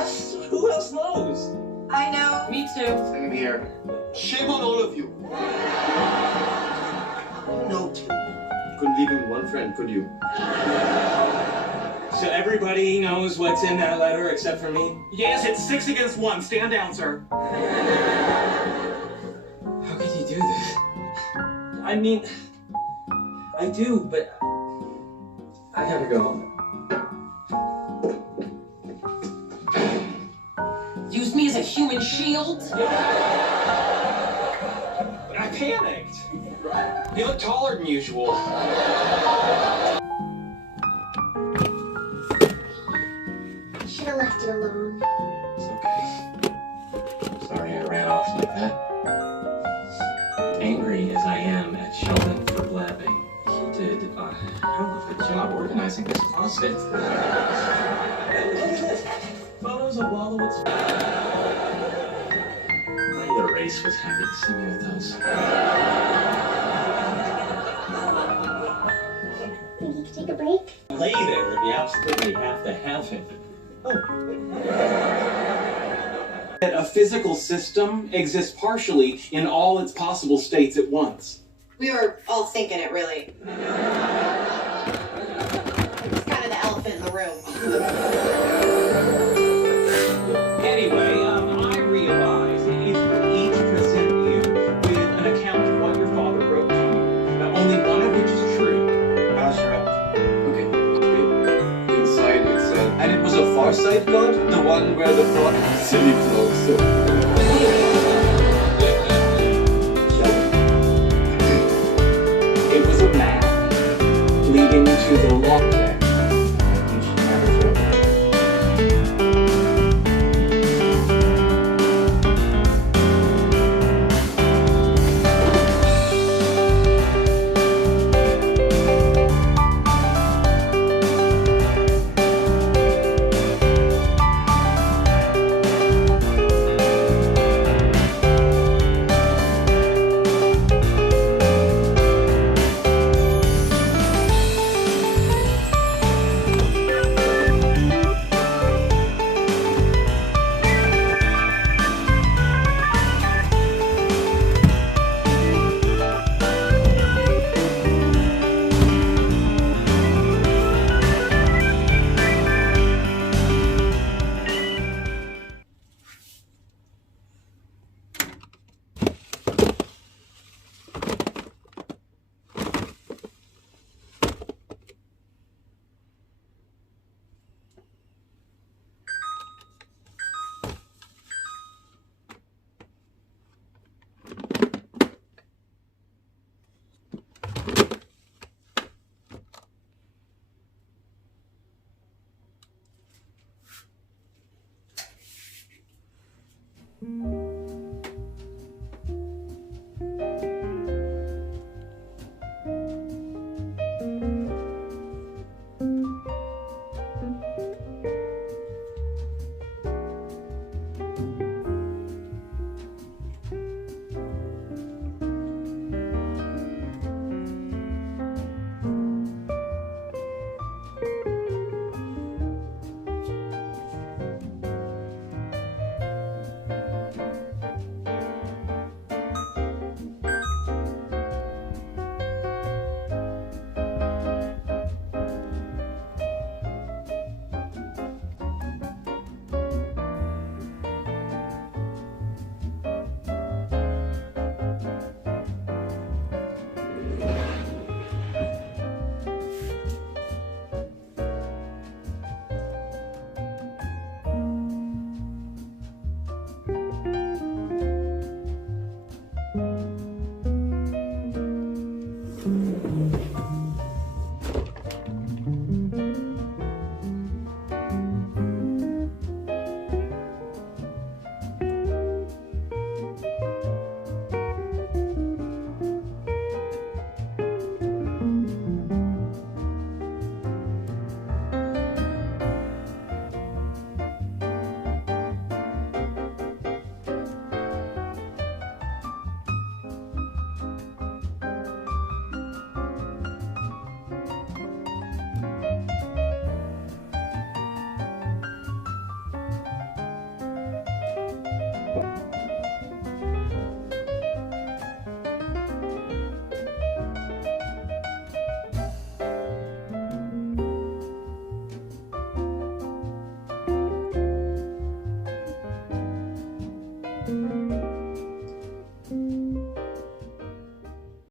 us? Who else knows? I know. Me too. Same here. Shame on all of you. No, Tim. You couldn't leave him one friend, could you? So everybody knows what's in that letter except for me? Yes, it's 6 against 1. Stand down, sir. How could you do this? I mean, I do, but I gotta go home. Use me as a human shield? I panicked. You look taller than usual. Should have left it alone. It's okay. Sorry I ran off like that. Angry as I am at Sheldon for blabbing, he did a hell of a job organizing this closet. Photos of Wallowitz. Neither race was happy to see me with those. Think you could take a break? Lay there, you absolutely have to have him. A physical system exists partially in all its possible states at once. We were all thinking it, really. It's kind of the elephant in the room. Anyway, I realize if we each present you with an account of what your father wrote to you, only one of which is true. Ah, sure. Okay. Inside it said, and it was a far sight god? The one where the thought silly flows. So. It was a map leading to the long